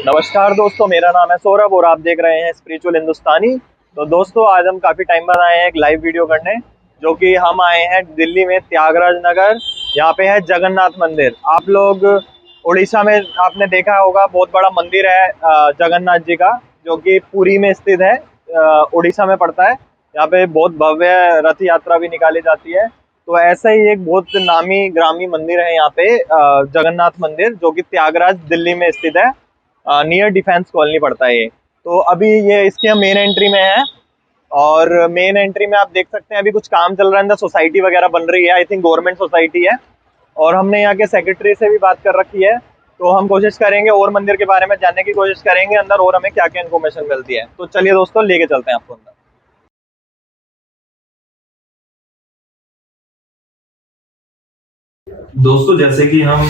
नमस्कार दोस्तों, मेरा नाम है सौरभ और आप देख रहे हैं स्पिरिचुअल हिंदुस्तानी। तो दोस्तों, आज हम काफ़ी टाइम बाद आए हैं एक लाइव वीडियो करने, जो कि हम आए हैं दिल्ली में त्यागराज नगर। यहाँ पे है जगन्नाथ मंदिर। आप लोग उड़ीसा में आपने देखा होगा, बहुत बड़ा मंदिर है जगन्नाथ जी का, जो कि पुरी में स्थित है, उड़ीसा में पड़ता है। यहाँ पे बहुत भव्य रथ यात्रा भी निकाली जाती है। तो ऐसा ही एक बहुत नामी ग्रामी मंदिर है यहाँ पे, जगन्नाथ मंदिर, जो कि त्यागराज दिल्ली में स्थित है। नियर डिफेंस कॉलोनी पड़ता है ये। तो अभी ये इसके मेन एंट्री में है, और मेन एंट्री में आप देख सकते हैं अभी कुछ काम चल रहा है, अंदर सोसाइटी वगैरह बन रही है। आई थिंक गवर्नमेंट सोसाइटी है, और हमने यहाँ के सेक्रेटरी से भी बात कर रखी है। तो हम कोशिश करेंगे और मंदिर के बारे में जानने की कोशिश करेंगे अंदर, और हमें क्या क्या इन्फॉर्मेशन मिलती है। तो चलिए दोस्तों, लेके चलते हैं आपको अंदर। दोस्तों, जैसे कि हम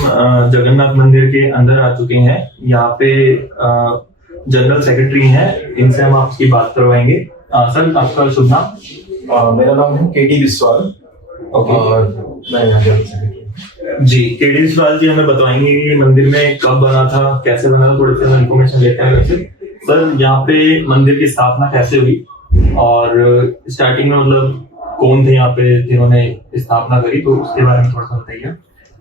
जगन्नाथ मंदिर के अंदर आ चुके हैं। यहाँ पे जनरल सेक्रेटरी हैं, इनसे हम आपकी बात करवाएंगे। सर, आपका शुभ नाम? मेरा नाम है केडी विश्वाल। और मैं यहाँ जनरल सेक्रेटरी। जी, केडी विश्वाल जी हमें बताएंगे कि मंदिर में कब बना था, कैसे बना था, थोड़ी सी इन्फॉर्मेशन लेते हैं वैसे। सर, यहाँ पे मंदिर की स्थापना कैसे हुई, और स्टार्टिंग में मतलब कौन थे यहाँ पे जिन्होंने स्थापना करी, तो उसके बारे में थोड़ा सा बताइए।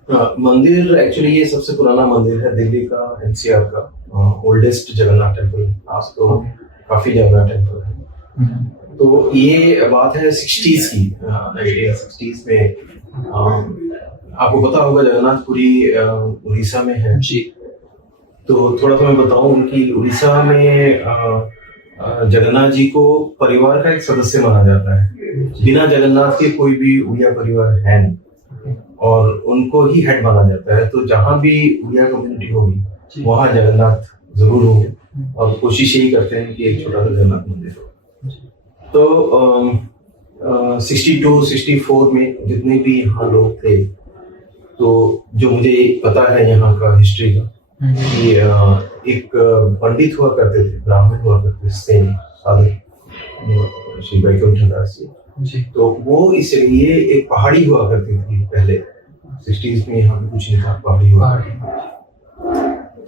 मंदिर एक्चुअली ये सबसे पुराना मंदिर है दिल्ली का, एनसीआर का ओल्डेस्ट जगन्नाथ टेम्पल। आज तो काफी जगन्नाथ टेम्पल है। तो ये बात है 60s की, 1960s में। आपको पता होगा जगन्नाथपुरी उड़ीसा में है जी। तो थोड़ा सा मैं बताऊं, उनकी उड़ीसा में जगन्नाथ जी को परिवार का एक सदस्य माना जाता है। बिना जगन्नाथ के कोई भी उड़िया परिवार है नहीं, और उनको ही हेड माना जाता है। तो जहां भी उड़िया कम्युनिटी होगी वहां जगन्नाथ जरूर होंगे, और कोशिश यही करते हैं कि एक छोटा सा जगन्नाथ मंदिर हो। तो 62-64 में जितने भी यहाँ लोग थे, तो जो मुझे पता है यहाँ का हिस्ट्री का, कि एक पंडित हुआ करते थे, ब्राह्मण हुआ करते थे, श्री वैकुंठ दास जी। तो वो इसलिए एक पहाड़ी हुआ करती थी पहले 60s में। यहाँ पे कुछ नहीं था, पहाड़ी हुआ।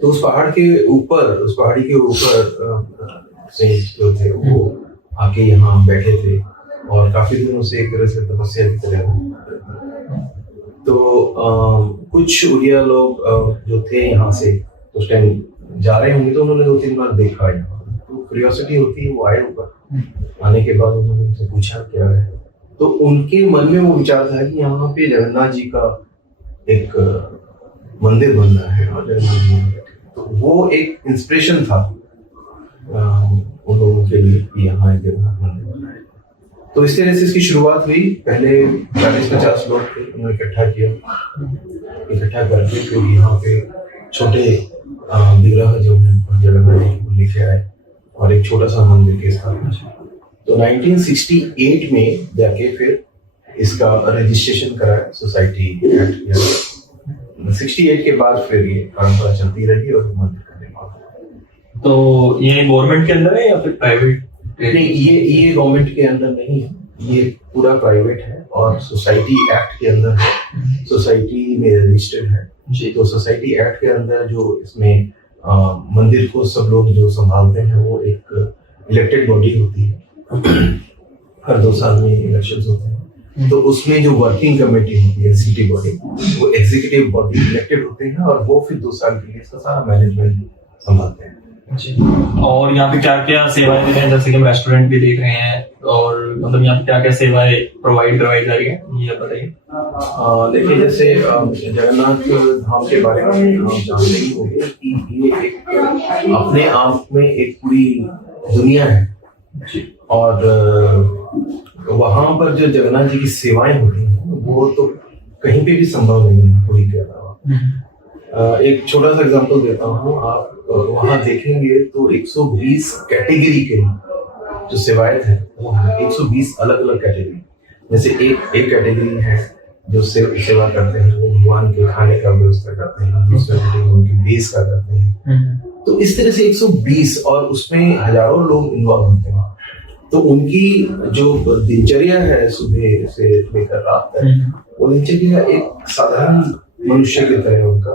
तो उस पहाड़ी के ऊपर से जो थे वो आके यहाँ बैठे थे, और काफी दिनों से एक तरह से तपस्या की तरह। तो कुछ उड़िया लोग जो थे यहाँ से उस टाइम जा रहे होंगे, तो उन्होंने 2-3 बार देखा यहाँ। तो क्यूरियोसिटी होती है, वो आए ऊपर। आने के बाद उन्होंने उनसे पूछा क्या है, तो उनके मन में वो विचार था कि यहाँ पे जगन्नाथ जी का एक मंदिर बन रहा है, और जगन्नाथ जी, तो वो एक इंस्पिरेशन था उन लोगों के लिए कि यहाँ एक जगन्नाथ मंदिर बना है। तो इस तरह से इसकी शुरुआत हुई। पहले 40-50 लोग थे, उन्होंने इकट्ठा करके फिर यहाँ पे छोटे विग्रह जो है जगन्नाथ जी को लेके आए, और एक छोटा सा मंदिर की स्थापना। तो 1968 में जाके फिर इसका रजिस्ट्रेशन कराया सोसाइटी एक्ट। 68 के बाद फिर ये परंपरा चलती रही, और मंदिर का निर्माण। तो ये गवर्नमेंट के अंदर है या फिर प्राइवेट? नहीं, ये गवर्नमेंट के अंदर नहीं है, ये पूरा प्राइवेट है, और सोसाइटी एक्ट के अंदर है। सोसाइटी में रजिस्टर्ड है जी। तो सोसाइटी एक्ट के अंदर जो इसमें मंदिर को सब लोग जो संभालते हैं, वो एक इलेक्टेड बॉडी होती है। हर 2 साल में इलेक्शंस होते हैं, तो उसमें जो वर्किंग कमेटी होती है, एग्जीक्यूटिव बॉडी, वो एग्जीक्यूटिव बॉडी इलेक्टेड होते हैं, और वो फिर 2 साल के लिए इसका सारा मैनेजमेंट संभालते हैं जी। और यहाँ पे क्या क्या सेवाएं दे रहे हैं, जैसे कि हम रेस्टोरेंट भी देख रहे हैं, और मतलब यहाँ पे क्या क्या सेवाएं प्रोवाइड करवाई जा रही है, ये बताइए। देखिए, जैसे जगन्नाथ धाम के बारे में हम जानते ही होंगे कि ये एक अपने आप में एक पूरी दुनिया है, और वहां पर जो जगन्नाथ जी की सेवाएं होती हैं वो तो कहीं पे भी संभव नहीं है पूरी के अलावा। एक छोटा सा एग्जांपल देता हूँ। आप वहां देखेंगे तो 120 कैटेगरी के जो सेवाएं थे, वो 120 अलग अलग कैटेगरी। जैसे एक कैटेगरी है जो सेवा करते हैं, वो भगवान के खाने का व्यवस्था करते हैं, दूसरा कैटेगरी उनके बेस का करते हैं। तो इस तरह से 120, और उसमें हजारों लोग इन्वॉल्व होते हैं। तो उनकी जो दिनचर्या है सुबह से लेकर रात तक, वो दिनचर्या एक साधारण मनुष्य की तरह उनका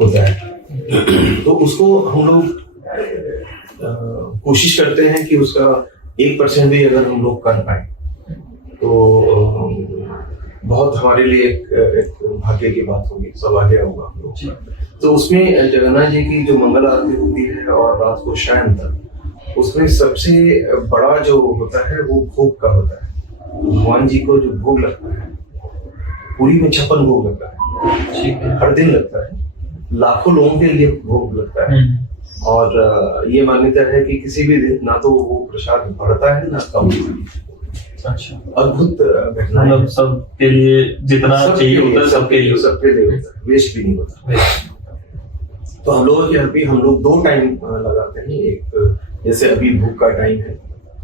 होता है। तो उसको हम लोग कोशिश करते हैं कि उसका 1% भी अगर हम लोग कर पाए तो बहुत हमारे लिए एक भाग्य की बात होगी, सौभाग्य होगा हम लोग। तो उसमें जगन्नाथ जी की जो मंगल आरती होती है और रात को शयन तक, उसमें सबसे बड़ा जो होता है वो भोग का होता है। भगवान जी को जो भोग लगता है, पूरी में 56 भोग लगता है, हर दिन लगता है, लाखों लोगों के लिए भोग लगता है। और ये मान्यता है कि किसी भी दिन ना तो वो प्रसाद बढ़ता है ना कम। अच्छा, अद्भुत घटना, मतलब सबके लिए जितना चाहिए होता है, सबके लिए होता है, वेस्ट भी नहीं होता। तो हम लोग हम लोग 2 टाइम लगाते हैं। एक जैसे अभी भोग का टाइम है,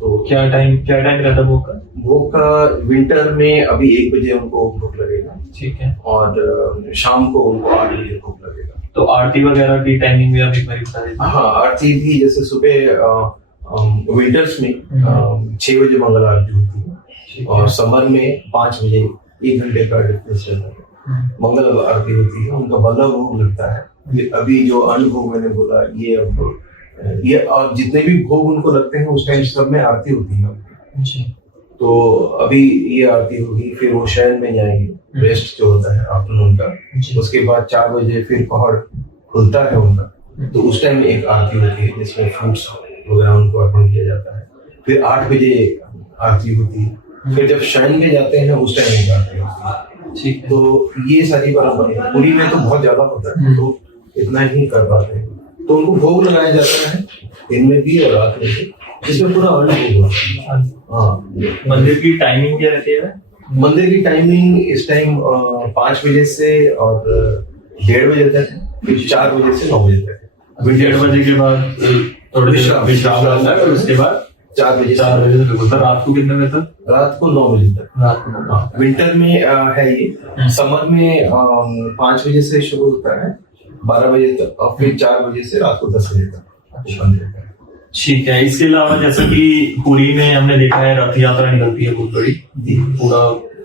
तो क्या टाइम रहता है भोग का? भोग का विंटर में अभी 1 बजे उनको भोग लगेगा, ठीक है, और शाम को उनको 8 बजे भोग लगेगा। तो आरती वगैरह की टाइमिंग भी आप एक बार बता दीजिए। हाँ, आरती भी जैसे सुबह विंटर्स में 6 बजे मंगल आरती होती है, और समर में 5 बजे 1 घंटे का डिफरेंस रहता है। मंगल आरती होती है, उनका बल्लभ भोग लगता है। अभी जो अन्न भोग मैंने बोला, ये और जितने भी भोग उनको लगते हैं उस टाइम सब में आरती होती है। तो अभी ये आरती होगी, फिर वो शयन में जाएंगे, रेस्ट जो होता है आफ्टरनून का। उसके बाद 4 बजे फिर पहाड़ खुलता है उनका, तो उस टाइम एक आरती होती है जिसमें फ्रूट्स वगैरह उनको अर्पण किया जाता है। फिर 8 बजे आरती होती है, फिर जब शयन में जाते हैं उस टाइम एक आरती होती है। ठीक, तो ये सारी परंपरा पूरी में तो बहुत ज्यादा होता है, तो इतना ही कर पाते हैं। तो उनको भोग लगाया जाता है दिन में भी और रात में भी, जिसमें पूरा अन्न भोग होता है। हाँ, मंदिर की टाइमिंग क्या रहती है? मंदिर की टाइमिंग इस टाइम 5 बजे से और 1:30 बजे तक, फिर 4 बजे से 9 बजे तक। 1:30 बजे के बाद थोड़ी विश्राम रहता है, और उसके बाद 4 बजे तक। रात को कितने बजे तक? रात को 9 बजे तक। रात को। हाँ, विंटर में है ये। समर में 5 बजे से शुरू होता है 12 बजे तक, और फिर 4 बजे से रात को 10 बजे तक बंद रहता है। ठीक है। इसके अलावा जैसा कि पुरी में हमने देखा है रथ यात्रा निकलती है बहुत बड़ी, पूरा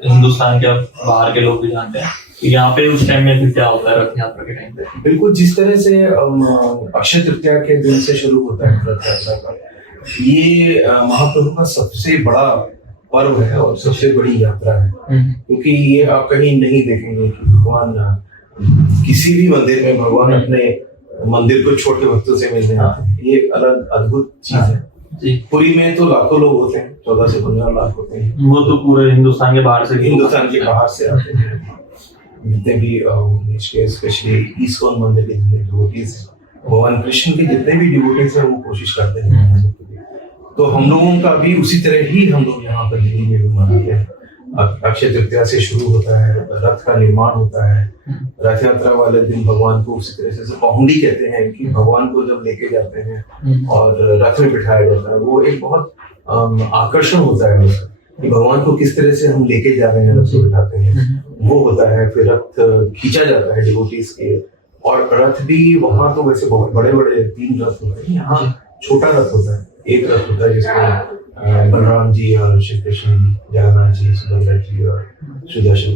हिंदुस्तान के बाहर के लोग भी जानते हैं। यहाँ पे उस टाइम में फिर क्या होता है रथ यात्रा के टाइम पे? बिल्कुल, जिस तरह से अक्षय तृतीया के दिन से शुरू होता है रथ यात्रा का, ये महाप्रभु का सबसे बड़ा पर्व है और सबसे बड़ी यात्रा है। क्योंकि ये आप कहीं नहीं देखेंगे कि भगवान किसी भी मंदिर में भगवान अपने मंदिर को छोटे भक्तों से मिलने आते हैं। ये अलग अद्भुत चीज है। पुरी में तो लाखों लोग होते हैं, 14 से 15 लाख होते हैं। वो तो पूरे हिंदुस्तान के बाहर से आते हैं। जितने भी देश के स्पेशली इस्कॉन मंदिर के जितने डिवोटीज हैं, भगवान कृष्ण के जितने भी डिवोटीज हैं, वो कोशिश करते हैं। तो हम लोगों का भी उसी तरह ही हम लोग यहाँ पर दिल्ली में भी मनाते हैं। अक्षय तृतीया से शुरू होता है, रथ का निर्माण होता है। रथ यात्रा वाले दिन भगवान को उसी तरह से पहुंडी कहते हैं कि भगवान को जब लेके जाते हैं और रथ में बिठाया जाता है, वो एक बहुत आकर्षण होता है उसका, कि भगवान को किस तरह से हम लेके जा रहे हैं, रथ में बिठाते हैं, वो होता है। फिर रथ खींचा जाता है डिवोटीज के, और रथ भी वहां तो वैसे बहुत बड़े बड़े 3 रथ होते हैं, यहाँ छोटा रथ होता है। एक रथ होता है जिसमें बलराम जी और श्री कृष्ण, जगन्नाथ जी, सुभद्रा जी और सुदर्शन,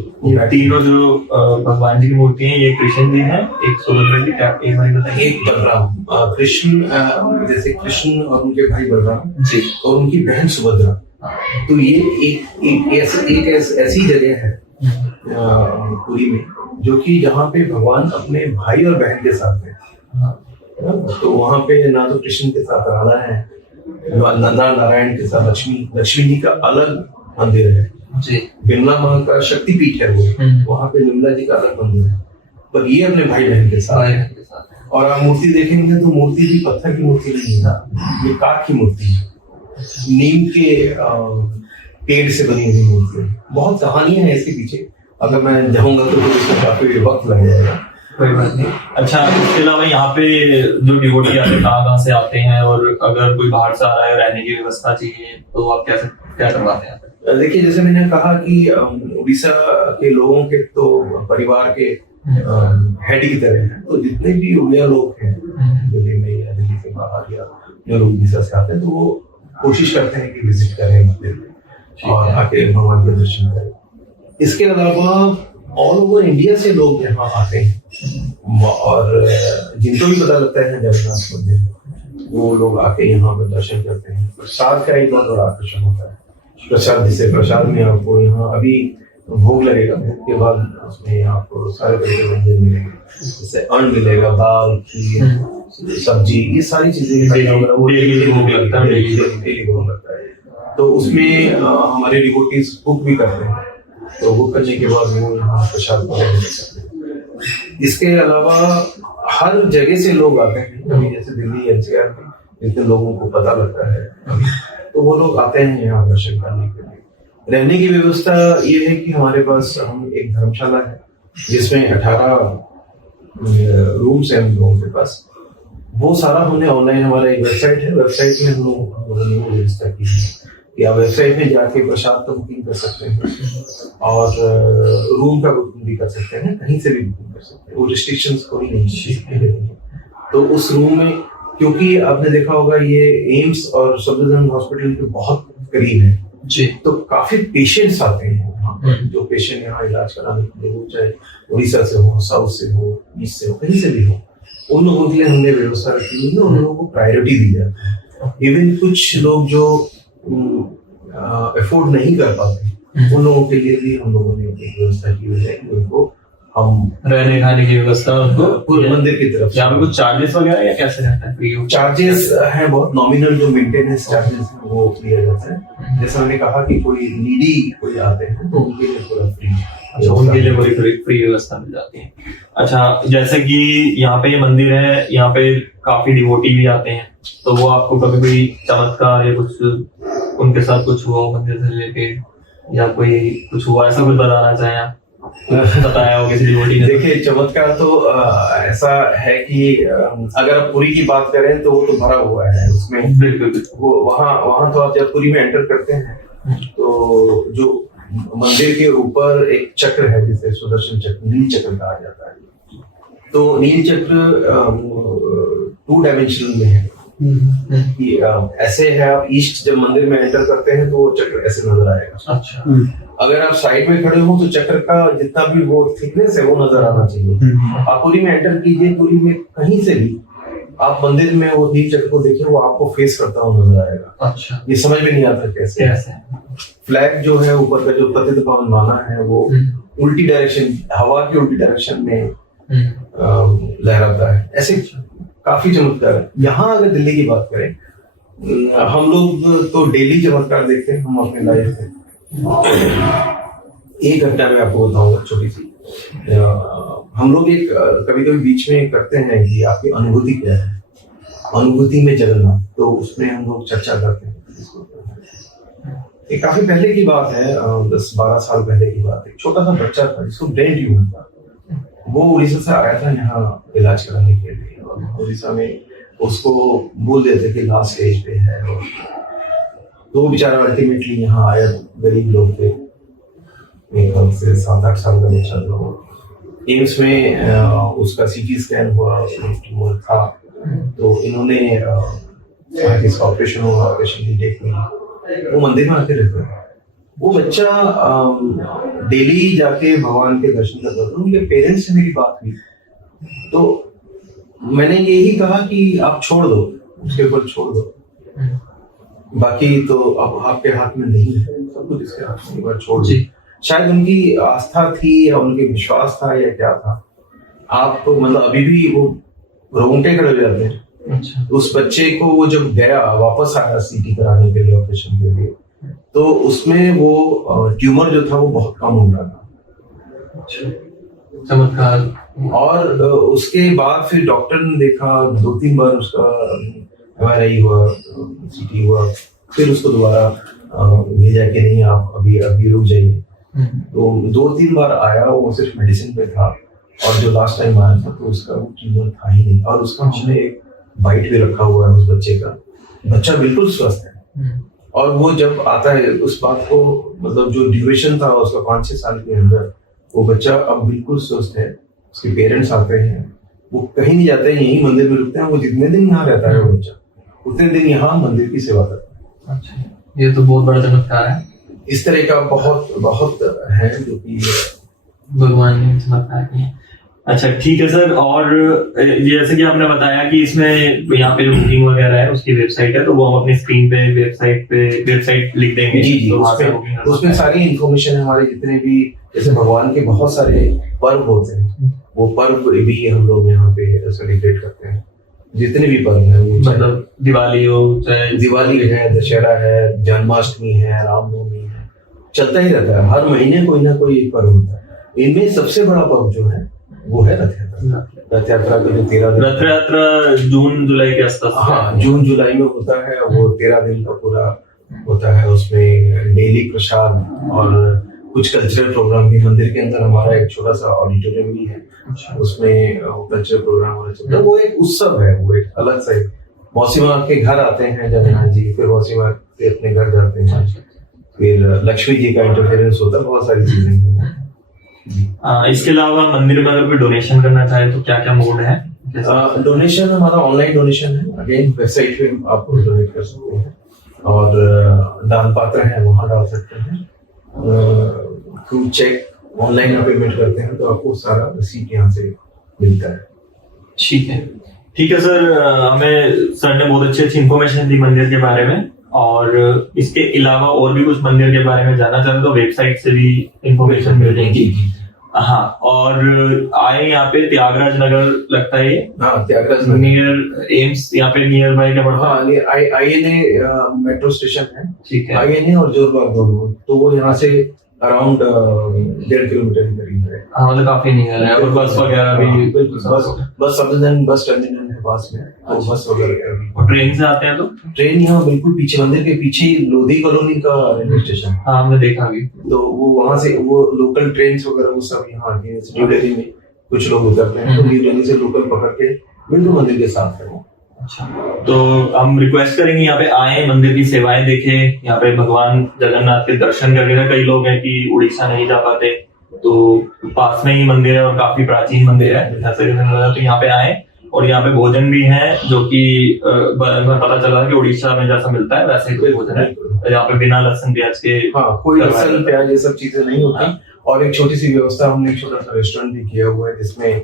तीनों जो भगवान जी की मूर्ति हैं, ये कृष्ण जी हैं, एक सुभद्रा जी, क्या एक बार बताइए? एक बलराम, कृष्ण, जैसे कृष्ण और उनके भाई बलराम जी और उनकी बहन सुभद्रा। तो ये एक ऐसी जगह है पुरी में, जो कि जहाँ पे भगवान अपने भाई और बहन के साथ है। तो वहाँ पे ना तो कृष्ण के साथ राधा है, नारायण के साथ लक्ष्मी जी का अलग मंदिर है जी। बिमला माँ का शक्तिपीठ है वो, वहाँ पे बिमला जी का अलग मंदिर है, पर ये अपने भाई बहन के साथ है। और आप मूर्ति देखेंगे तो मूर्ति भी पत्थर की मूर्ति नहीं है, ये काठ की मूर्ति है, नीम के पेड़ से बनी हुई मूर्ति है। बहुत कहानियां हैं इसके पीछे, अगर मैं जाऊंगा तो इसमें काफी वक्त लग जाएगा। कोई बात नहीं। अच्छा, इसके अलावा यहाँ पे जो डिवोटी आते हैं कहाँ से आते हैं, और अगर कोई बाहर से आ रहा है रहने की व्यवस्था चाहिए तो आप क्या करवाते हैं? देखिए, जैसे मैंने कहा कि उड़ीसा के लोगों के तो परिवार के हेड की तरह हैं, तो जितने भी उड़िया लोग हैं दिल्ली में या दिल्ली से बाहर या जो लोग उड़ीसा से आते हैं, तो वो कोशिश करते हैं कि विजिट करें मंदिर और आके भगवान के दर्शन करें। इसके अलावा ऑल ओवर इंडिया से लोग यहाँ आते हैं, और जिनको भी पता लगता है जगन्नाथ मंदिर, वो लोग आके यहाँ पर दर्शन करते हैं। प्रसाद का एक बहुत बड़ा आकर्षण होता है। प्रसाद, जिसे प्रसाद में आपको यहाँ अभी भोग लगेगा, भोग के बाद उसमें आपको सारे तरह के व्यंजन मिलेंगे, जैसे अन्न मिलेगा, दाल, खीर, सब्जी, ये सारी चीजें वो डेली भोग लगता है। तो उसमें हमारे डिवोटीज कुक भी करते हैं, तो कुक करने के बाद वो यहाँ प्रसाद ले सकते हैं। इसके अलावा हर जगह से लोग आते हैं, कभी जैसे दिल्ली एनसीआर में जितने लोगों को पता लगता है तो वो लोग आते हैं यहाँ दर्शन करने के लिए। रहने की व्यवस्था ये है कि हमारे पास हम एक धर्मशाला है जिसमें 18 रूम्स हैं हम लोगों के पास। वो सारा हमने ऑनलाइन, हमारा एक वेबसाइट है, वेबसाइट में हम लोगों ने व्यवस्था की है कि आप वेबसाइट में जाके प्रसाद का बुकिंग कर सकते हैं और रूम का बुकिंग भी कर सकते हैं, कहीं से भी बुकिंग कर सकते हैं, वो रिस्ट्रिक्शंस कोई नहीं। तो उस रूम में, क्योंकि आपने देखा होगा ये एम्स और सफदरजंग हॉस्पिटल के बहुत करीब है जी, तो काफी पेशेंट्स आते हैं। जो पेशेंट यहाँ इलाज कराने के लिए, वो चाहे उड़ीसा से हो, साउथ से हो, ईस्ट से हो, कहीं से भी हो, उन लोगों के लिए हमने व्यवस्था रखी हुई है। उन लोगों को प्रायोरिटी दी जाती है। इवन कुछ लोग जो अफोर्ड नहीं कर पाते, उन लोगों के लिए भी हम लोगों ने व्यवस्था की हुई है कि उनको हम रहने खाने की व्यवस्था उनको मंदिर की तरफ यहाँ कुछ चार्जेस वगैरह या कैसे रहता है? चार्जेस है बहुत नॉमिनल, जो मेंटेनेंस चार्जेस है वो लिया जाता है। जैसे हमने कहा कि कोई नीडी कोई आते हैं तो उनके लिए पूरा फ्री, अच्छा, उनके लिए पूरी फ्री व्यवस्था मिल जाती है। अच्छा, जैसे कि यहाँ पे ये मंदिर है, यहाँ पे काफी डिवोटी भी आते हैं, तो वो आपको कभी कोई चमत्कार या कुछ उनके साथ कुछ हुआ मंदिर से रिलेटेड या कोई कुछ हुआ, ऐसा कुछ बताना चाहें आप? बताया हो किसी डिवोटी ने? देखिए, चमत्कार तो ऐसा है कि अगर आप पुरी की बात करें तो वो तो भरा हुआ है उसमें। बिल्कुल। वो वहाँ तो आप जब पुरी में एंटर करते हैं तो जो मंदिर के ऊपर एक चक्र है जिसे सुदर्शन चक्र, नील चक्र कहा जाता है। तो नील चक्र 2 डायमेंशनल में है कि ऐसे है, आप ईस्ट जब मंदिर में एंटर करते हैं तो वो चक्र ऐसे नजर आएगा। अच्छा। अगर आप साइड में खड़े हो तो चक्र का जितना भी वो थिकनेस है वो नजर आना चाहिए। आप पुरी में एंटर कीजिए, पुरी में कहीं से भी आप मंदिर में वो नील चक्र को देखिए, वो आपको फेस करता हुआ नजर आएगा। अच्छा। ये समझ में नहीं आता कैसे। फ्लैग जो है ऊपर का, जो पतित पावन माला है, वो उल्टी डायरेक्शन, हवा की उल्टी डायरेक्शन में लहराता है। ऐसे काफी चमत्कार है। यहाँ अगर दिल्ली की बात करें, हम लोग तो डेली चमत्कार देखते हैं हम अपने लाइफ में। एक घटना मैं आपको बताऊंगा छोटी सी। हम लोग एक कभी कभी बीच में करते हैं कि आपकी अनुभूति क्या है, अनुभूति में जगन्नाथ, तो उसमें हम लोग चर्चा करते हैं। ये काफी पहले की बात है, 10-12 साल पहले की बात है। एक छोटा सा बच्चा था जिसको ब्रेन ट्यूमर था, वो उड़ीसा से आया था यहाँ इलाज कराने के लिए। उड़ीसा में उसको बोल देते कि लास्ट स्टेज पे है, और तो वो बेचारा अल्टीमेटली यहाँ आया। गरीब लोग थे, एक कम से 7-8 साल का बच्चा था। एम्स में उसका सीटी स्कैन हुआ, ट्यूमर था, तो इन्होंने इसका ऑपरेशन हुआ, ऑपरेशन की डेट मिली। वो मंदिर में आके रहता था। वो बच्चा डेली जाके भगवान के दर्शन करता था। उनके पेरेंट्स से मेरी बात हुई तो मैंने यही कहा कि आप छोड़ दो, उसके ऊपर छोड़ दो, बाकी तो अब आपके हाथ में नहीं है, सब कुछ इसके हाथ में, एक बार छोड़ दो। शायद उनकी आस्था थी या उनके विश्वास था या क्या था। आप मतलब अभी भी वो रोंगटे खड़े हो जाते हैं। अच्छा। उस बच्चे को वो जब गया, वापस आया सीटी कराने के लिए, ऑपरेशन के लिए, तो उसमें वो ट्यूमर जो था वो बहुत कम हो रहा था। चमत्कार। और उसके बाद फिर डॉक्टर ने देखा, 2-3 बार उसका MRI हुआ, CT हुआ, फिर उसको दोबारा भेजा कि नहीं आप अभी रुक जाइए। तो 2-3 बार आया, वो सिर्फ मेडिसिन पे था, और जो लास्ट टाइम आया था तो उसका वो ट्यूमर था ही नहीं। और उसका हमने एक बाइट भी रखा हुआ है उस बच्चे का। बच्चा बिल्कुल स्वस्थ है, और वो जब आता है उस बात को, मतलब जो ड्यूरेशन था उसका 5-6 साल के अंदर, वो बच्चा अब बिल्कुल स्वस्थ है। उसके पेरेंट्स आते हैं, वो कहीं नहीं जाते हैं, यही मंदिर में रुकते हैं। वो जितने दिन यहाँ रहता है वो बच्चा, उतने दिन यहाँ मंदिर की सेवा करता है। अच्छा, ये तो बहुत बड़ा चमत्कार है। इस तरह का बहुत बहुत है जो कि भगवान ने चमत्कार किए। अच्छा ठीक है सर। और जैसे कि आपने बताया कि इसमें यहाँ पे जो बुकिंग वगैरह है उसकी वेबसाइट है, तो वो हम अपनी स्क्रीन पे वेबसाइट लिख देंगे। जी तो उसमें सारी इंफॉर्मेशन है। हमारे जितने भी जैसे भगवान के बहुत सारे पर्व होते हैं, वो पर्व भी हम लोग यहाँ पे सेलिब्रेट करते हैं। जितने भी पर्व हैं, वो मतलब दिवाली हो, चाहे दिवाली है, दशहरा है, जन्माष्टमी है, रामनवमी है, चलता ही रहता है। हर महीने कोई ना कोई पर्व होता है। इनमें सबसे बड़ा पर्व जो है वो है रथ यात्रा। रथ यात्रा का जो 13 दिन, रथ यात्रा जून जुलाई के आसपास। हाँ, जून जुलाई में होता है। वो 13 दिन का पूरा होता है। उसमें डेली प्रसाद और कुछ कल्चरल प्रोग्राम भी। मंदिर के अंदर हमारा एक छोटा सा ऑडिटोरियम भी है, उसमें कल्चरल प्रोग्राम हो रहा है। वो एक उत्सव है, वो एक अलग सा। मौसी माँ के घर आते हैं जगन्नाथ जी, फिर मौसी माँ से अपने घर जाते हैं, फिर लक्ष्मी जी का इंटरफेरेंस होता है, बहुत सारी चीजें। इसके अलावा मंदिर में अगर कोई डोनेशन करना चाहे तो क्या क्या मोड है? डोनेशन हमारा ऑनलाइन डोनेशन है। अगेन वेबसाइट पे आप डोनेट कर सकते हैं, और दान पात्र है वहां डाल सकते हैं। थ्रू चेक ऑनलाइन आप पेमेंट करते हैं तो आपको सारा रिसीट यहाँ से मिलता है। ठीक है सर। हमें सर ने बहुत अच्छी इन्फॉर्मेशन दी मंदिर के बारे में, और इसके अलावा और भी कुछ मंदिर के बारे में जानना चाहते तो वेबसाइट से भी इंफॉर्मेशन मिल जाएगी। हाँ, और आए यहाँ पे त्यागराज नगर लगता है ये। हाँ, त्यागराज नगर नियर एम्स, यहाँ पे नियर बाय क्या पड़ता है? हाँ, INA मेट्रो स्टेशन है। ठीक है। INA और जोरबाग दोनों, तो वो यहाँ से अराउंड 1.5 किलोमीटर के करीब है। हाँ, मतलब काफी नियर है। और बस वगैरह भी बस बस टर्मिनल है पास में, तो बस वगैरह। और ट्रेन से आते हैं तो ट्रेन यहाँ बिल्कुल पीछे, मंदिर के पीछे ही लोधी कॉलोनी का रेलवे स्टेशन। हाँ, हमने देखा भी। तो वो वहाँ से वो लोकल ट्रेन वगैरह वो सब यहाँ आती है। न्यू दिल्ली में कुछ लोग उतरते हैं, तो न्यू दिल्ली से लोकल पकड़ के बिल्कुल मंदिर के साथ है। अच्छा, तो हम रिक्वेस्ट करेंगे यहाँ पे आए, मंदिर की सेवाएं देखें, यहाँ पे भगवान जगन्नाथ के दर्शन करने। कई लोग हैं कि उड़ीसा नहीं जा पाते, तो पास में ही मंदिर है और काफी प्राचीन मंदिर है, जैसे तो यहाँ पे आए। और यहाँ पे भोजन भी है, जो कि पता चला कि उड़ीसा में जैसा मिलता है वैसे ही भोजन है यहाँ पे, बिना लहसुन प्याज के। हाँ, कोई लहसुन प्याज ये सब चीजें नहीं होती। और एक छोटी सी व्यवस्था, हमने एक छोटा सा रेस्टोरेंट भी किया हुआ है, जिसमें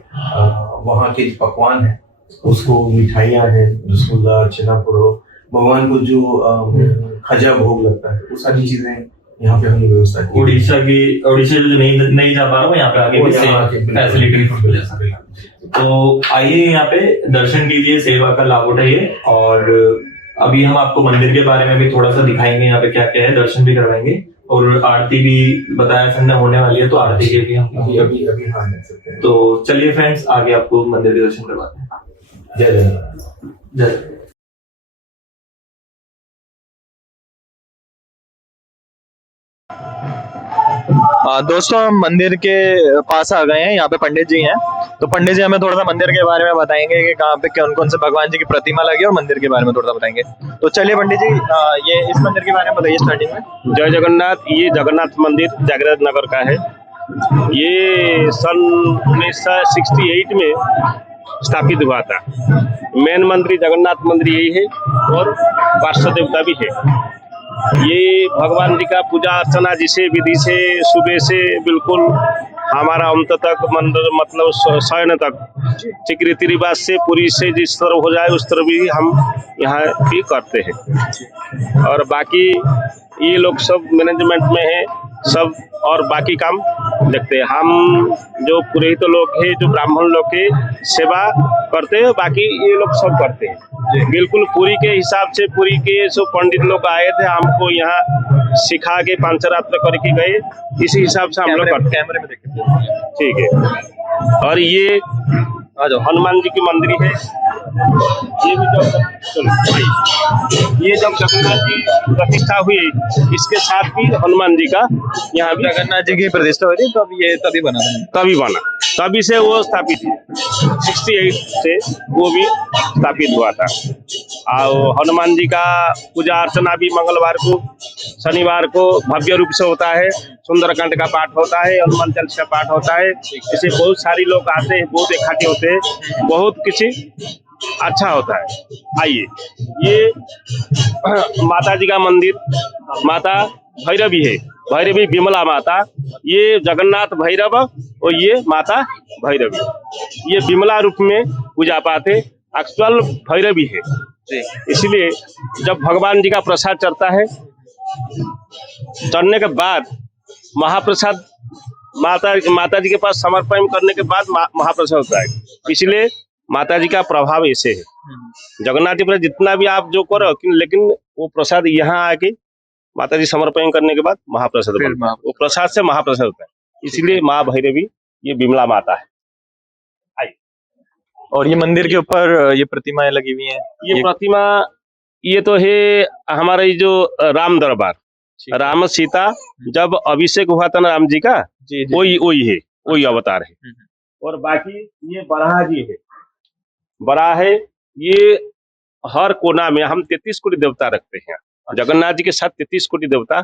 वहाँ के पकवान है, उसको मिठाइयाँ हैं, रसगुल्ला, छेनापोड़ो, भगवान को जो खजा भोग लगता है, वो सारी चीजें यहाँ पे हमने व्यवस्था की। उड़ीसा जो नहीं जा पा रहा है यहाँ पे आके भी सेम फैसिलिटी मिल सकती है। तो आइए यहाँ पे दर्शन कीजिए, सेवा का लाभ उठाइए। और अभी हम आपको मंदिर के बारे में भी थोड़ा सा दिखाएंगे, यहाँ पे क्या क्या है, दर्शन भी करवाएंगे। और आरती भी बताया सर ने होने वाली है, तो आरती के भी हम अभी हाँ कर सकते हैं। तो चलिए फ्रेंड्स, आगे आपको मंदिर के दर्शन करवाते हैं। जय जय जय। दोस्तों, हम मंदिर के पास आ गए हैं। यहाँ पे पंडित जी हैं, तो पंडित जी हमें थोड़ा सा मंदिर के बारे में बताएंगे कि कहाँ पे कौन कौन से भगवान जी की प्रतिमा लगी है, और मंदिर के बारे में थोड़ा सा बताएंगे। तो चलिए पंडित जी, ये इस मंदिर के बारे में बताइए स्टार्टिंग में। जय जगन्नाथ। ये जगन्नाथ मंदिर त्यागराज नगर का है। ये सन 1968 में स्थापित हुआ था। मेन मंदिर जगन्नाथ मंदिर यही है, और पार्श्व देवता भी है। ये भगवान जी का पूजा अर्चना जिसे विधि से सुबह से बिल्कुल हमारा अंत तक मंदिर मतलब शयन तक ठीक रीति रिवाज से पूरी से जिस तरह हो जाए उस तरह भी हम यहाँ भी करते हैं। और बाकी ये लोग सब मैनेजमेंट में है सब, और बाकी काम देखते हैं। हम जो पुरोहित लोग हैं, जो ब्राह्मण लोग के सेवा करते हैं, बाकी ये लोग सब करते हैं। बिल्कुल पूरी के हिसाब से, पूरी के जो पंडित लोग आए थे हमको यहाँ सिखा के पंचरात्र करके गए, इसी हिसाब से हम लोग करते हैं। कैमरे में देखिए। ठीक है। और ये हनुमान जी की मंदिर है। ये भी ये जब जगन्नाथ जी प्रतिष्ठा हुई, इसके साथ भी हनुमान जी का यहाँ भी जगन्नाथ जी की प्रतिष्ठा हुई थी, तो अब ये तभी बना था। तभी से वो स्थापित है। 68 से वो भी स्थापित हुआ था। और हनुमान जी का पूजा अर्चना भी मंगलवार को, शनिवार को भव्य रूप से होता है। सुंदरकांड का पाठ होता है, हनुमान चालीसा पाठ होता है। ऐसे बहुत सारे लोग आते हैं, बहुत इकट्ठे होते हैं, बहुत किसी अच्छा होता है। आइए, ये माता जी का मंदिर, माता भैरवी है, भैरवी विमला माता, ये जगन्नाथ भैरव और ये माता भैरवी, ये विमला रूप में पूजा पाठ है, एक्चुअल भैरवी है। इसलिए जब भगवान जी का प्रसाद चढ़ता है, चढ़ने के बाद महाप्रसाद माता जी के पास समर्पण करने के बाद महाप्रसाद होता है। इसलिए माता जी का प्रभाव ऐसे है। जगन्नाथ जी पर जितना भी आप जो करो, लेकिन वो प्रसाद यहाँ आके माता जी समर्पण करने के बाद महाप्रसाद बनता है, वो प्रसाद से महाप्रसाद होता है। इसलिए माँ भैरवी ये विमला माता है। और ये मंदिर के ऊपर ये प्रतिमाएं लगी हुई हैं। ये प्रतिमा, ये तो है हमारे जो राम दरबार, राम सीता जब अभिषेक हुआ था ना राम जी का, वही है, वही अवतार है। और बाकी ये बराह जी है, बराह है, ये हर कोना में हम 33 कोटि देवता रखते हैं। जगन्नाथ जी के साथ 33 कोटि देवता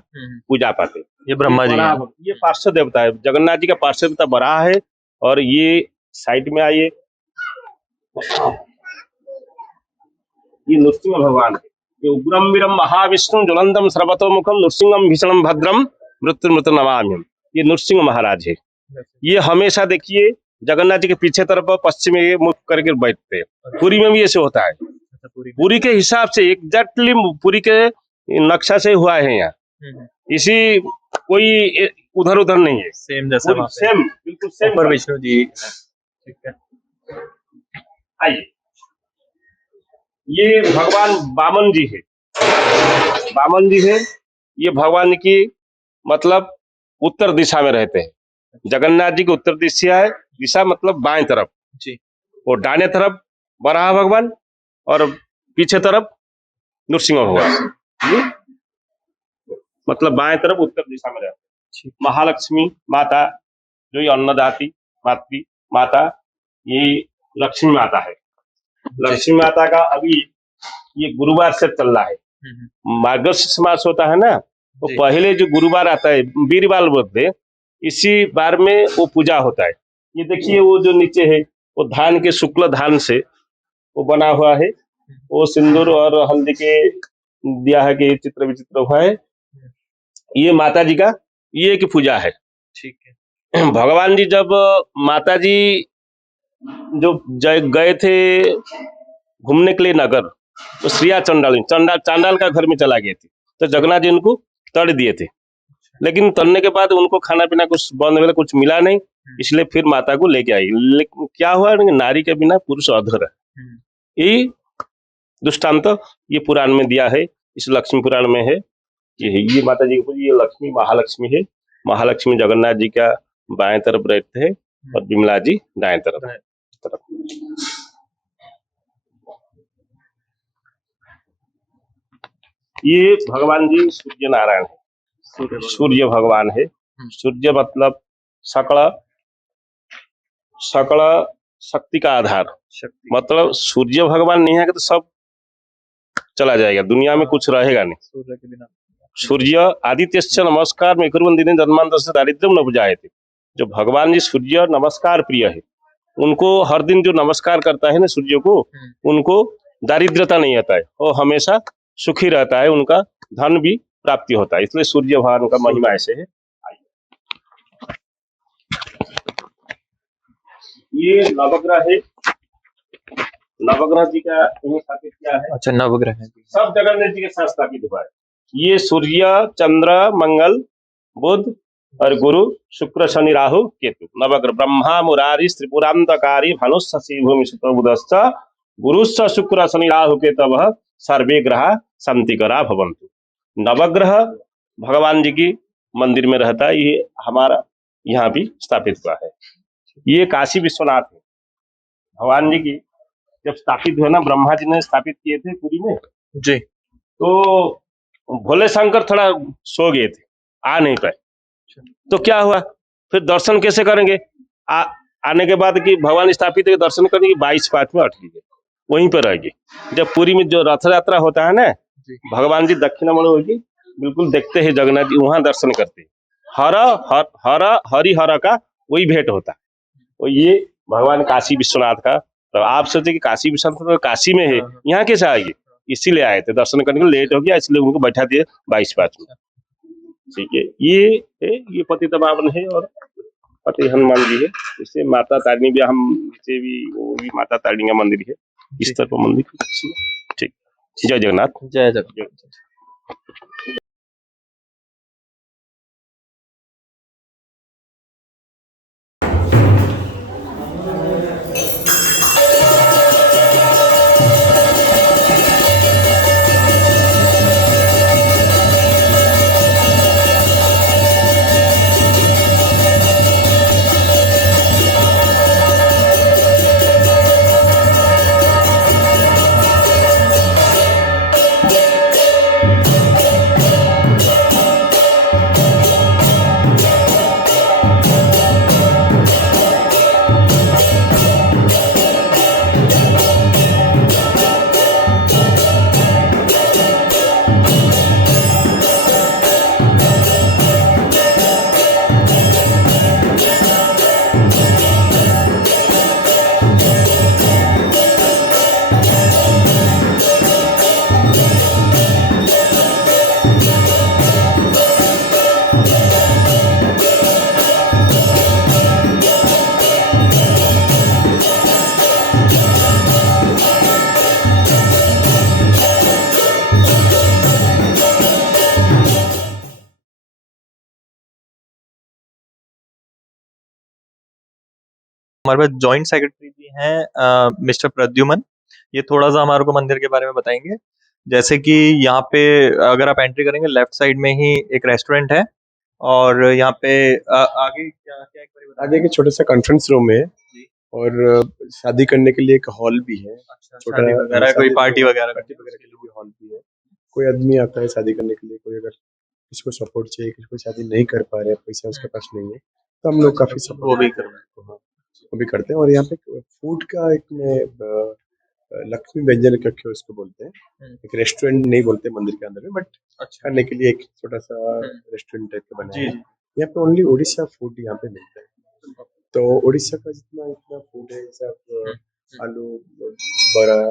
पूजा पाते हैं। ये ब्रह्मा जी हैं। ये पार्षद देवता है, जगन्नाथ जी का पार्षद देवता बराह है। और ये साइड में आइए, ये नृसिंह भगवान है। ये उग्रम वीरम महाविष्णु ज्वलंतम सर्वतोमुखम नृसिंहम भीषणम भद्रम मृत्यु नमाम्यहम्। ये नृसिंह महाराज है। ये हमेशा देखिए जगन्नाथ जी के पीछे तरफ पश्चिम में मुख करके बैठते हैं। पुरी में भी ऐसे होता है। पुरी के हिसाब से एग्जैक्टली पुरी के नक्शा से हुआ है यहाँ। इसी कोई उधर उधर नहीं है, सेम जैसा वहाँ पे। सेम, बिल्कुल सेम। ऊपर विष्णु जी। ठीक है। आइए, ये भगवान वामन जी है। वामन जी है, ये भगवान की मतलब उत्तर दिशा में रहते हैं। जगन्नाथ जी की उत्तर दिशा मतलब बाएं तरफ जी, और दाहिने तरफ बराह भगवान और पीछे तरफ नृसिंह भगवान। ये मतलब बाएं तरफ उत्तर दिशा में रहते हैं। महालक्ष्मी माता जो ये अन्नदाती माता, ये लक्ष्मी माता है। लक्ष्मी माता का अभी ये गुरुवार से चल रहा है। मार्गशीर्ष मास होता है ना, तो पहले जो गुरुवार आता है वीरवार बोलते, इसी बार में वो पूजा होता है। ये देखिए वो जो नीचे है वो धान के शुक्ल धान से वो बना हुआ है। वो सिंदूर और हल्दी के दिया है कि चित्र विचित्र हुआ है। ये माता जी का ये की पूजा है। ठीक है। भगवान जी जब माता जी जो गए थे घूमने के लिए नगर, तो श्रिया चांडाल का घर में चला गए थे, तो जगन्नाथ जी उनको तड़ दिए थे। लेकिन तड़ने के बाद उनको खाना पीना कुछ बंद वगैरह कुछ मिला नहीं, इसलिए फिर माता को लेके आई। लेकिन क्या हुआ, नारी के बिना पुरुष अधूरा। यही दृष्टांत ये पुराण में दिया है, इस लक्ष्मी पुराण में है। ये माता जी की, ये लक्ष्मी महालक्ष्मी है। महालक्ष्मी जगन्नाथ जी का बाएं तरफ रहते हैं और विमला जी दाएं तरफ। ये भगवान जी सूर्य नारायण है, सूर्य भगवान है। सूर्य मतलब सकल शक्ति का आधार। मतलब सूर्य भगवान नहीं है तो सब चला जाएगा, दुनिया में कुछ रहेगा नहीं। सूर्य के बिना सूर्य आदित्यस्य नमस्कार में कुर्वन्ति दिन जन्मांतर से दारिद्र्यम न बुझायते। जो भगवान जी सूर्य नमस्कार प्रिय है, उनको हर दिन जो नमस्कार करता है ना सूर्य को, उनको दारिद्रता नहीं आता है, वो हमेशा सुखी रहता है, उनका धन भी प्राप्ति होता है। इसलिए सूर्य भगवान का महिमा ऐसे है। ये नवग्रह है, नवग्रह जी का यही स्थापित किया है। अच्छा, नवग्रह है। सब जगन्नाथ जी के साथ स्थापित हुआ है। ये सूर्य चंद्र मंगल बुध और गुरु शुक्र शनि राहु केतु नवग्रह। ब्रह्मा मुरारी त्रिपुरांतकारी भानुष शशि भूमि शुक्र बुधश्च गुरुश्च शुक्र शनि राहु केतवः सर्वे ग्रह शांतिकरा भवन्तु। नवग्रह भगवान जी की मंदिर में रहता है। ये हमारा यहाँ भी स्थापित हुआ है। ये काशी विश्वनाथ है। भगवान जी की जब स्थापित हुए ना, ब्रह्मा जी ने स्थापित किए थे पुरी में जी, तो भोले शंकर थोड़ा सो गए थे, आ नहीं पाए। तो क्या हुआ, फिर दर्शन कैसे करेंगे? आने के बाद कि भगवान स्थापित है, दर्शन करने की 22 पाठ में अटकी गए, वहीं पर रह गए। जब पुरी में जो रथ यात्रा होता है ना, भगवान जी दक्षिणामूल होगी, बिल्कुल देखते हैं जगन्नाथ जी, वहां दर्शन करते हैं। हरि हर का वही भेंट होता है। और ये भगवान काशी विश्वनाथ का, तो आप सोचे कि काशी विश्वनाथ तो काशी में है, यहाँ कैसे आएंगे? इसीलिए आए थे दर्शन करने के लिए। लेट हो गया इसलिए उनको बैठा दिए 22 पाठ में। ठीक है, ये पतित पावन है और पति हनुमान जी है। इससे माता तारिणी भी हम नीचे भी वो भी माता तारिणी का मंदिर है, इस तरफ मंदिर। ठीक, जय जगन्नाथ। जय जगन्नाथ। हमारे पास जॉइंट सेक्रेटरी भी हैं मिस्टर प्रद्युमन। ये थोड़ा सा हमारे को मंदिर के बारे में बताएंगे। जैसे कि यहाँ पे अगर आप एंट्री करेंगे लेफ्ट साइड में ही एक रेस्टोरेंट है और यहाँ पे आगे क्या क्या एक बार बता आगे के छोटा सा कॉन्फ्रेंस रूम है जी। और शादी करने के लिए एक हॉल भी है। अच्छा, छोटा शादी वगैरह कोई पार्टी वगैरह पार्टी वगैरह के लिए भी हॉल भी है। कोई आदमी आता है शादी करने के लिए, कोई अगर किसी को सपोर्ट चाहिए, किसी को शादी नहीं कर पा रहे, पैसा उसके पास नहीं है, तो हम लोग काफी सपोर्ट वो भी कर रहे हैं। वो भी करते हैं। और यहाँ पे फूड का एक में लक्ष्मी व्यंजन करके उसको बोलते हैं। एक रेस्टोरेंट नहीं बोलते मंदिर के अंदर में, बट अच्छा खाने के लिए एक छोटा सा रेस्टोरेंट टाइप का बना जी है। जी। यहाँ पे ओनली उड़ीसा फूड यहाँ पे मिलता है। तो उड़ीसा का जितना इतना फूड है, सब आलू बड़ा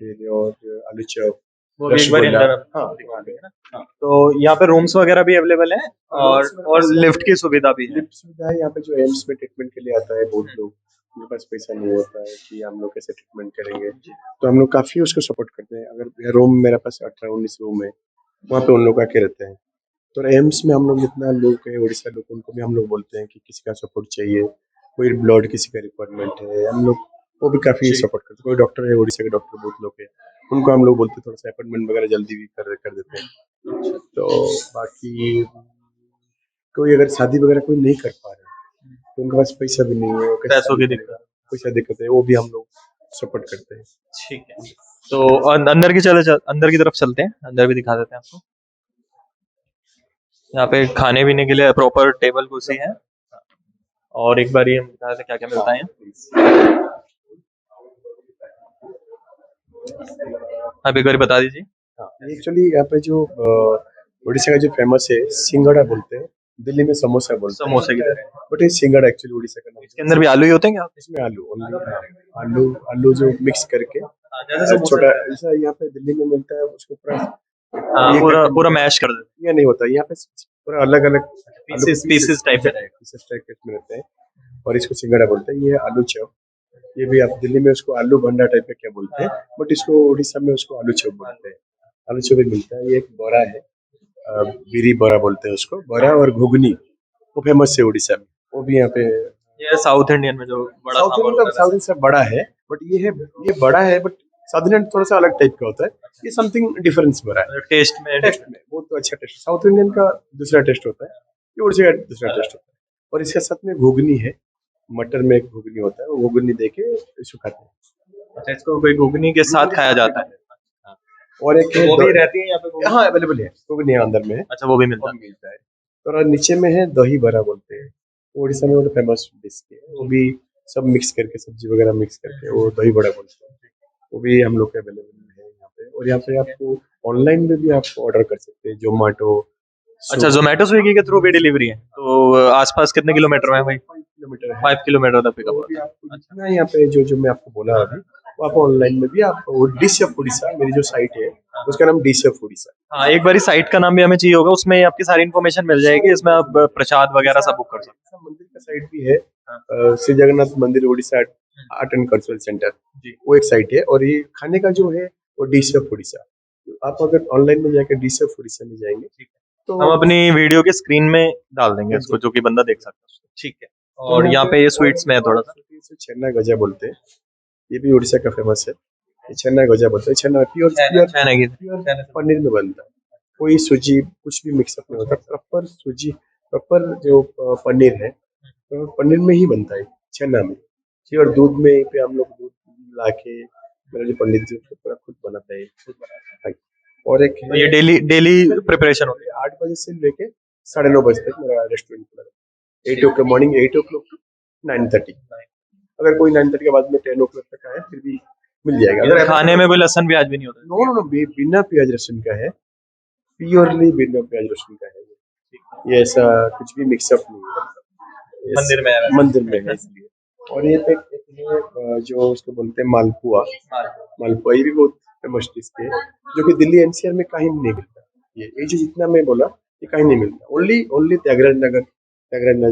फिर और आलू चॉप, वो भी एक बार रसगुल्ला। अंदर हाँ, दिखा देंगे ना। हाँ। तो यहाँ पे रूम्स वगैरह भी अवेलेबल है और लिफ्ट की सुविधा भी है। लिफ्ट सुविधा है। यहाँ पे जो एम्स में ट्रीटमेंट के लिए आता है बहुत लोग, उनके पास पैसा नहीं होता है कि हम लोग कैसे ट्रीटमेंट करेंगे, तो हम लोग काफी उसको सपोर्ट करते हैं। अगर रूम मेरे पास 18-19 रूम है, वहाँ पे उन लोग आके रहते हैं। तो एम्स में हम लोग जितना लोग है उड़ीसा लोग, उनको भी हम लोग बोलते हैं कि किसी का सपोर्ट चाहिए, कोई ब्लड किसी का रिक्वायरमेंट है, हम लोग वो भी काफी सपोर्ट करते हैं। कोई डॉक्टर है, उड़ीसा के डॉक्टर बहुत लोग हैं, उनको हम लोग बोलते हैं थोड़ा सा अपॉइंटमेंट वगैरह जल्दी भी कर देते हैं। तो बाकी कोई अगर शादी वगैरह कोई नहीं कर पा रहा है, तो उनके पास पैसा भी नहीं है, वो कैसे पैसों की शादी दिक्कत। करेगा, पैसा दिक्कत है, वो भी हम लोग सपोर्ट करते हैं। ठीक है, तो अंदर की तरफ चलते हैं, अंदर भी दिखा देते हैं आपको। यहाँ पे खाने पीने के लिए प्रॉपर टेबल कुर्सी है और एक बार ये हम बता देते क्या क्या मिलता है। आप एक बार बता दीजिए। एक्चुअली यहाँ पे जो उड़ीसा का जो फेमस है सिंगड़ा बोलते हैं, दिल्ली में समोसा बोलते हैं। समोसे की तरह। बट ये सिंगड़ा एक्चुअली उड़ीसा का नाम है। इसके अंदर भी आलू ही होते हैं क्या? इसमें आलू आलू आलू जो मिक्स करके जैसे छोटा ऐसा यहाँ पे दिल्ली में मिलता है, उसको पूरा पूरा मैश कर देते ये नहीं होता। यहाँ पे पूरा अलग अलग पीसेस टाइप में में रहते हैं और इसको सिंगड़ा बोलते हैं। ये आलू चॉप, ये भी आप दिल्ली में उसको आलू भंडा टाइप का क्या बोलते हैं, बट इसको उड़ीसा में उसको आलू चॉप बोलते हैं। आलू चॉप भी मिलता है। ये एक बड़ा है, बिरी बड़ा बोलते हैं उसको, बड़ा और घुगनी, वो फेमस है उड़ीसा में, वो भी यहाँ पे। ये साउथ इंडियन में जो बड़ा साउथ इंडियन साउथ से बड़ा है, बट ये बड़ा है, बट साउथ इंडियन थोड़ा सा अलग टाइप का होता है। ये समथिंग डिफरेंस बड़ा है टेस्ट में बहुत तो अच्छा टेस्ट। साउथ इंडियन का दूसरा टेस्ट होता है, ये उड़ीसा का दूसरा टेस्ट होता है। और इसके साथ में घुगनी है, मटर में एक घुगनी होता है, वो घुगनी देके इसको खाते हैं। अच्छा, इसको कोई घुगनी के साथ खाया जाता है। और एक वो भी रहती है यहाँ पे? हाँ, अवेलेबल है, घुगनी अंदर में है। अच्छा, वो भी मिलता है। और नीचे में है दही बड़ा बोलते हैं, उड़ीसा में वो फेमस डिश है। वो भी सब मिक्स करके, सब्जी वगैरह मिक्स करके वो दही बड़ा बोलते हैं, वो भी हम लोग के अवेलेबल है यहाँ पे। और यहाँ पे आपको ऑनलाइन में भी आप ऑर्डर कर सकते हैं, जोमेटो। अच्छा, जोमेटो स्विगी के थ्रू भी डिलीवरी है? तो आसपास कितने किलोमीटर में भाई? 5 किलोमीटर तक पिकअप होता है। अच्छा, यहाँ पे जो मैं आपको बोला अभी, वो आप ऑनलाइन में भी आप डिश ऑफ उड़ीसा मेरी जो साइट है, उसका नाम DCF उड़ीसा। हाँ, एक बारी साइट का नाम भी हमें चाहिए होगा, उसमें आपकी सारी इन्फॉर्मेशन मिल जाएगी, इसमें आप प्रसाद वगैरह सब बुक कर सकते ऐसा मंदिर का साइट भी है, श्री जगन्नाथ मंदिर Orissa art and cultural centre, जी। वो एक साइट है। और ये खाने का जो है वो DCF उड़ीसा। आप अगर ऑनलाइन में जाकर DCF उड़ीसा में जाएंगे तो हैं। हम अपनी वीडियो के स्क्रीन में डाल देंगे इसको, जो कि बंदा देख सकता है। ठीक है। और यहाँ पे ये स्वीट्स में है थोड़ा सा। इसे छेना गजा बोलते हैं, ये भी उड़ीसा का फेमस है। ये छेना गजा बोलते हैं। छेना प्योर पनीर में बनता है, कोई सूजी कुछ भी मिक्सअप नहीं होता, प्रॉपर सूजी प्रॉपर जो पनीर है तो पनीर में ही बनता है छेना में। जी, और दूध में पे हम लोग दूध ला के मेरा जो पंडित जी पूरा खुद बनाता है, हाँ। और एक तो ये डेली डेली प्रिपरेशन होती है। 8 बजे से लेके 9:30 बजे तक मेरा रेस्टोरेंट खुला है। 8 o'clock मॉर्निंग 8 o'clock टू 9:30। अगर कोई 9:30 के बाद में 10 o'clock तक आए फिर भी मिल जाएगा। अगर खाने में कोई लहसुन प्याज भी नहीं होता। नो नो नो बिना प्याज लहसुन का है, प्योरली बिना प्याज लहसुन का है। ये ऐसा कुछ भी मिक्सअप नहीं है, मंदिर में है वैसे। मंदिर में है इसलिए। और ये पे एक है जो उसको बोलते हैं मालपुआ। मालपुआ ये भी बहुत फेमस डिश है, जो कि दिल्ली NCR में कहीं नहीं मिलता। ये जो जितना मैं बोला ये कहीं नहीं मिलता, ओनली त्यागराज नगर जगन्नाथ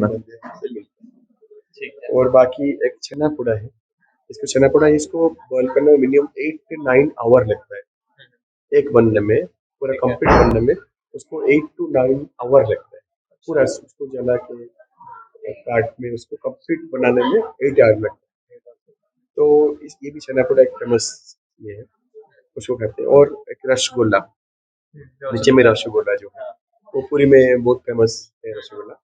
मंदिर से मिलता है। और बाकी एक छेना पोड़ा है, इसको छेना पोड़ा इसको बॉईल करने में मिनिमम 8 से 9 आवर लगता है। एक बनने में पूरा कंप्लीट बनने में उसको 8 to 9 आवर लगता है। पूरा उसको जला के काट में उसको कंप्लीट बनाने में 8 आवर लगता है। तो ये भी छेना पोड़ा एक फेमस ये है, उसको खाते हैं। और एक रसगुल्ला, नीचे में रसगुल्ला जो है वो पूरी में बहुत फेमस है रसगुल्ला,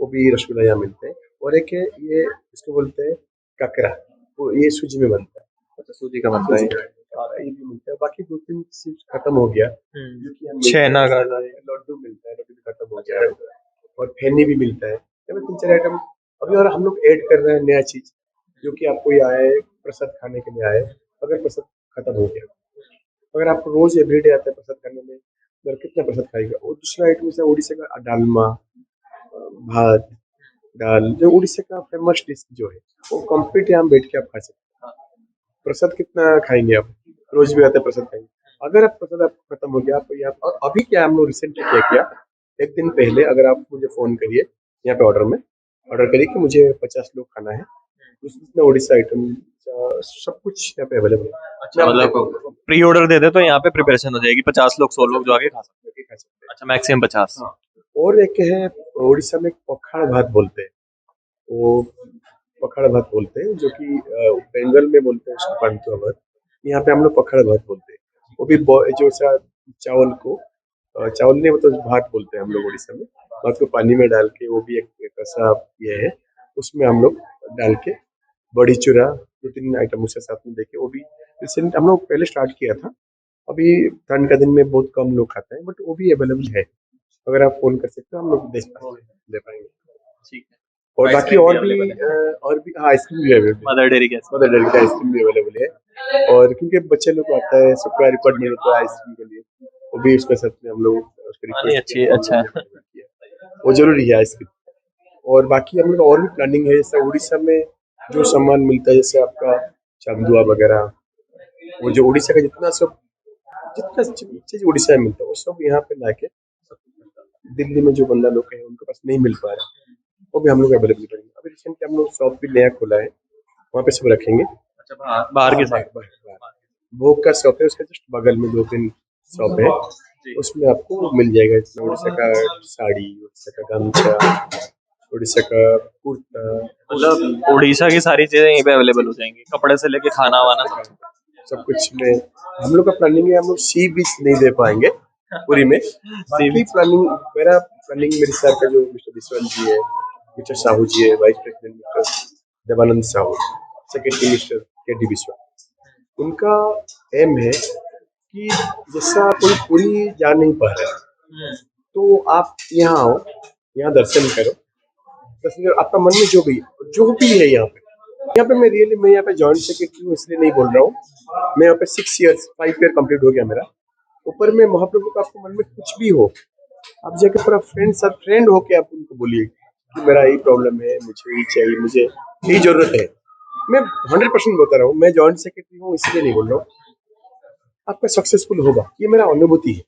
वो भी रसगुल्ला यहाँ मिलते हैं। और एक है ये इसको बोलते हैं काकरा, वो ये सूजी में बनता है। अच्छा, सूजी का बनता है। ये भी मिलता है। बाकी 2-3 चीज खत्म हो गया, जो कि हम छेना का लड्डू मिलता है, लड्डू भी खत्म हो गया है। और फेनी भी मिलता है। 3-4 आइटम अभी और हम लोग ऐड कर रहे हैं नया चीज, जो कि आपको ये आया है प्रसाद खाने के लिए आया है। अगर प्रसाद खत्म हो गया, अगर आप रोज एवरीडे आते हैं प्रसाद खाने में, अगर कितना प्रसाद खाएगा। और दूसरा आइटम है उड़ीसा का डालमा, भात दाल, जो उड़ीसा का फेमस डिश जो है वो कंप्लीट यहाँ बैठ के आप खा सकते हैं। प्रसाद कितना खाएंगे आप, रोज भी आते हैं प्रसाद खाएंगे। अगर आप प्रसाद आपको खत्म हो गया, आप यहाँ और अभी क्या हम लोग रिसेंटली क्या किया, एक दिन पहले अगर आप मुझे फोन करिए यहाँ पे ऑर्डर करिए कि मुझे 50 लोग खाना है, उसमें उड़ीसा आइटम सब कुछ यहाँ पे अवेलेबल है। अच्छा, मतलब प्री ऑर्डर दे दे तो यहाँ पे प्रिपरेशन हो जाएगी, 50 लोग 100 लोग जो आगे खा सकते हैं। अच्छा, मैक्सिमम 50। हाँ। और एक है उड़ीसा में पखाड़ भात बोलते हैं, वो पखाड़ भात बोलते हैं, जो कि बंगाल में बोलते हैं उसको पांतुआ भात, यहाँ पे हम लोग पखाड़ भात बोलते हैं। वो भी जो सा चावल को चावल नहीं मतलब भात बोलते हैं हम लोग उड़ीसा में। भात को पानी में डाल के, वो भी एक ऐसा ये है, उसमें हम लोग डाल के बड़ी चूरा 2-3 आइटम उसके साथ में देके, वो भी रिसेंट हम लोग पहले स्टार्ट किया था। अभी ठंड का दिन में बहुत कम लोग खाते हैं, बट वो भी अवेलेबल है। अगर आप फोन कर सकते हो हम लोग दे पाएंगे। ठीक है। और बाकी और भी हाँ, आइसक्रीम भी अवेलेबल है। मदर डेयरी का आइसक्रीम भी अवेलेबल है। और क्योंकि बच्चे लोग आता है, सबका रिक्वायरमेंट होता है आइसक्रीम के लिए, वो भी उसके साथ में हम लोग अच्छा। वो जरूरी है आइसक्रीम। और बाकी हम लोग और भी प्लानिंग है, जैसे उड़ीसा में जो सामान मिलता है, जैसे आपका चांदुआ वगैरह, वो जो उड़ीसा का जितना चीज उड़ीसा में मिलता है वो सब यहाँ पे लाके दिल्ली में जो बंदा लोग हैं उनके पास नहीं मिल पा रहा, वो भी हम लोग अवेलेबल करेंगे। अभी रिसेंटली हम लोग शॉप भी नया खोला है, वहाँ पे सब रखेंगे। अच्छा, बाहर के साइड भोग का शॉप है, उसके जस्ट बगल में 2-3 शॉप है, उसमें आपको मिल जाएगा इसमें उड़ीसा का साड़ी, उड़ीसा का गमछा, उड़ीसा का कुर्ता, मतलब उड़ीसा की सारी चीजें यहीं पे अवेलेबल हो जाएंगी, कपड़े से लेके खाना वाना सब कुछ में। हम लोग का प्लानिंग है, हम लोग सी बीच नहीं दे पाएंगे पूरी में। बाकी प्लानिंग मेरा मेरे साथ का जो मिस्टर बिस्वाल जी है, मिस्टर साहू जी है, vice president mister Devanand Sahu, secretary mister KD Biswal, उनका एम है कि जैसा कोई पूरी जा नहीं पा रहा है तो आप यहाँ आओ, यहाँ दर्शन करो, आपका मन में जो भी है यहाँ पे मैं यहाँ पे जॉइंट सेक्रेटरी हूँ इसलिए नहीं बोल रहा हूँ। मैं यहाँ पे 5 ईयर कंप्लीट हो गया मेरा। ऊपर में महाप्रभु का आपको मन में कुछ भी हो, आप जाके पूरा फ्रेंड होके आप उनको बोलिए कि मेरा यही प्रॉब्लम है, मुझे ये चाहिए, मुझे यही जरूरत है। मैं 100% बता रहा हूँ, मैं जॉइंट सेक्रेटरी हूँ इसलिए नहीं बोल रहा हूँ। आपका सक्सेसफुल होगा। ये मेरा अनुभूति है,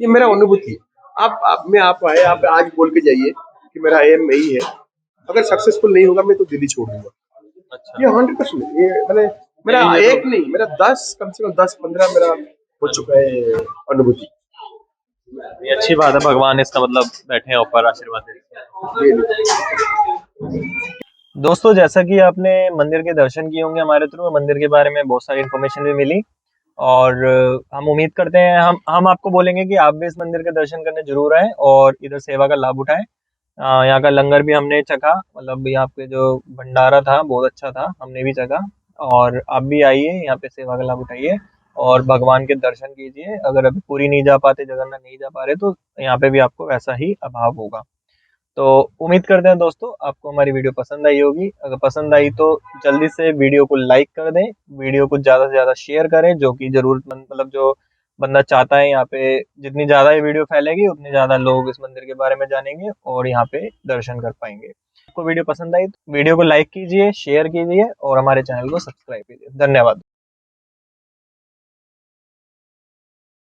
ये मेरा अनुभूति है। आप आए, आप आज बोल के जाइए कि मेरा एम यही है, अगर सक्सेसफुल नहीं होगा मैं तो दिल्ली छोड़ दूंगा। अच्छा। ये 100%, ये मैंने मेरा एक नहीं, मेरा 10, कम से कम 10-15 मेरा हो चुका है अनुभूति। ये अच्छी बात है, भगवान इसका मतलब बैठे हैं ऊपर आशीर्वाद दे रहे हैं। ये दोस्तों, जैसा कि आपने मंदिर के दर्शन किए होंगे हमारे थ्रू, मंदिर के बारे में बहुत सारी इन्फॉर्मेशन भी मिली और हम उम्मीद करते हैं हम आपको बोलेंगे कि आप भी इस मंदिर के दर्शन करने जरूर आएं और इधर सेवा का लाभ उठाएं। यहाँ का लंगर भी हमने चखा, मतलब यहाँ पे जो भंडारा था बहुत अच्छा था, हमने भी चखा। और आप भी आइए यहाँ पे, सेवा का लाभ उठाइए और भगवान के दर्शन कीजिए। अगर अभी पूरी नहीं जा पाते, जगन्नाथ नहीं जा पा रहे, तो यहाँ पे भी आपको वैसा ही अभाव होगा। तो उम्मीद करते हैं दोस्तों आपको हमारी वीडियो पसंद आई होगी। अगर पसंद आई तो जल्दी से वीडियो को लाइक कर दें, वीडियो को ज़्यादा से ज़्यादा शेयर करें, जो कि ज़रूरतमंद, मतलब जो बंदा चाहता है, यहाँ पे जितनी ज़्यादा ये वीडियो फैलेगी उतने ज़्यादा लोग इस मंदिर के बारे में जानेंगे और यहाँ पे दर्शन कर पाएंगे। आपको वीडियो पसंद आई तो वीडियो को लाइक कीजिए, शेयर कीजिए और हमारे चैनल को सब्सक्राइब कीजिए। धन्यवाद।